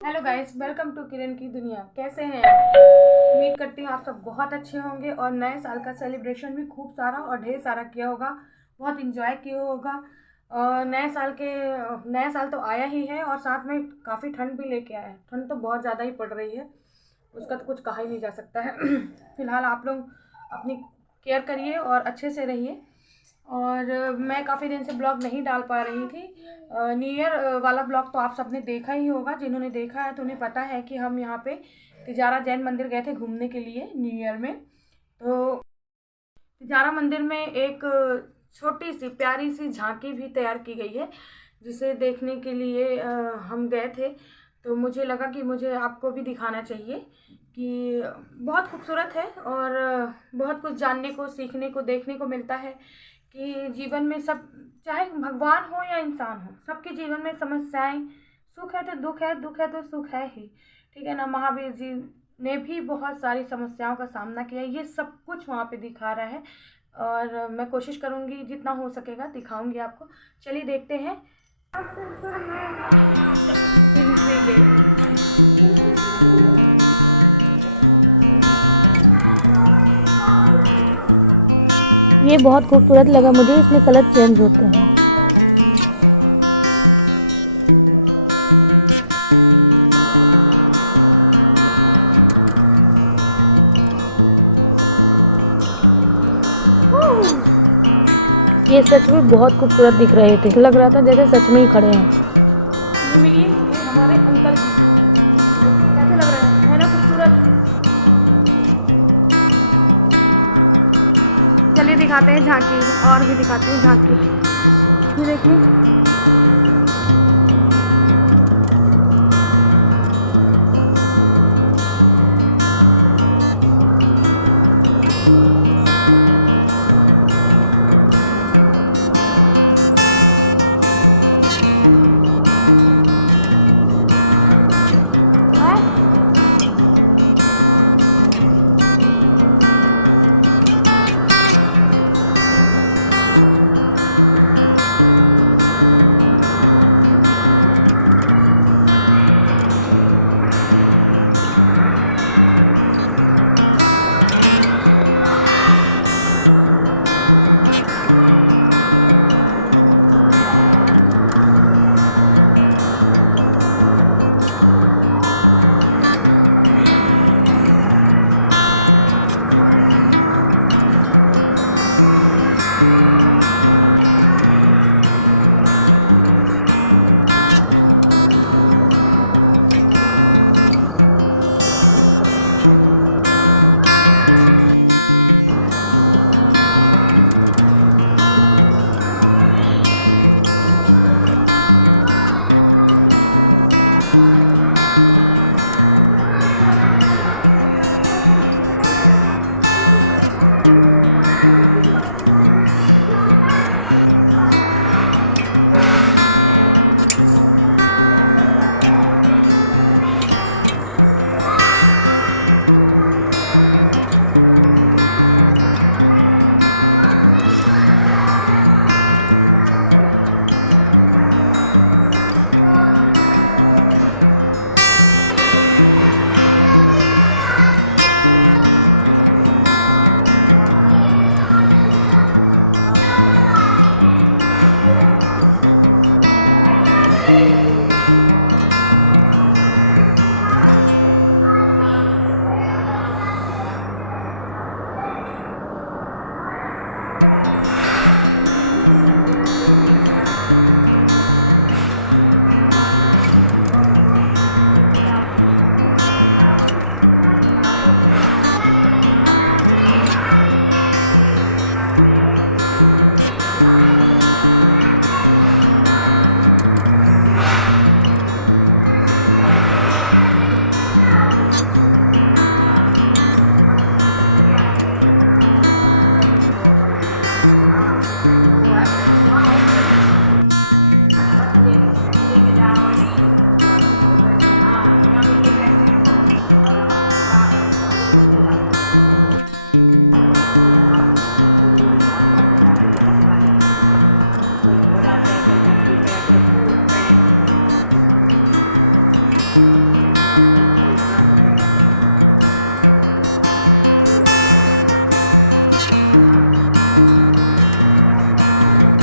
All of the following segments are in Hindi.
हेलो गाइस, वेलकम टू किरण की दुनिया। कैसे हैं आप? उम्मीद करती हूँ आप सब बहुत अच्छे होंगे और नए साल का सेलिब्रेशन भी खूब सारा और ढेर सारा किया होगा। बहुत इंजॉय किया होगा। और नया साल तो आया ही है और साथ में काफ़ी ठंड भी लेके आया है। ठंड तो बहुत ज़्यादा ही पड़ रही है, उसका तो कुछ कहा ही नहीं जा सकता है। फिलहाल आप लोग अपनी केयर करिए और अच्छे से रहिए। और मैं काफ़ी दिन से ब्लॉग नहीं डाल पा रही थी। न्यू ईयर वाला ब्लॉग तो आप सबने देखा ही होगा। जिन्होंने देखा है तो उन्हें पता है कि हम यहाँ पे तिजारा जैन मंदिर गए थे घूमने के लिए न्यू ईयर में। तो तिजारा मंदिर में एक छोटी सी प्यारी सी झांकी भी तैयार की गई है, जिसे देखने के लिए हम गए थे। तो मुझे लगा कि मुझे आपको भी दिखाना चाहिए कि बहुत खूबसूरत है और बहुत कुछ जानने को, सीखने को, देखने को मिलता है कि जीवन में सब, चाहे भगवान हो या इंसान हो, सबके जीवन में समस्याएं, सुख है तो दुख है, दुख है तो सुख है ही। ठीक है ना? महावीर जी ने भी बहुत सारी समस्याओं का सामना किया, ये सब कुछ वहाँ पे दिखा रहा है। और मैं कोशिश करूँगी जितना हो सकेगा दिखाऊंगी आपको। चलिए देखते हैं। ये बहुत खूबसूरत लगा मुझे, इसमें कलर चेंज होते हैं। ये सच में बहुत खूबसूरत दिख रहे थे, लग रहा था जैसे सच में ही खड़े हैं। मिलिए, ये हमारे अंकल जी कैसे लग रहे हैं, है ना खूबसूरत? चलिए दिखाते हैं झांकी, और भी दिखाते हैं झांकी। ये देखिए।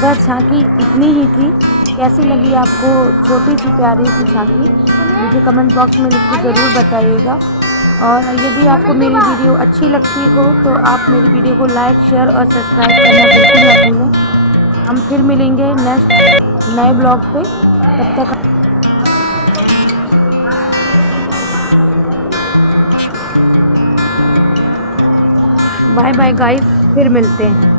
बस झांकी इतनी ही थी। कैसी लगी आपको छोटी सी प्यारी सी झांकी, मुझे कमेंट बॉक्स में लिख के ज़रूर बताइएगा। और यदि आपको मेरी वीडियो अच्छी लगती हो तो आप मेरी वीडियो को लाइक, शेयर और सब्सक्राइब करना बिल्कुल मत भूलें। हम फिर मिलेंगे नेक्स्ट नए ब्लॉग पे। तब तक बाय बाय गाइस, फिर मिलते हैं।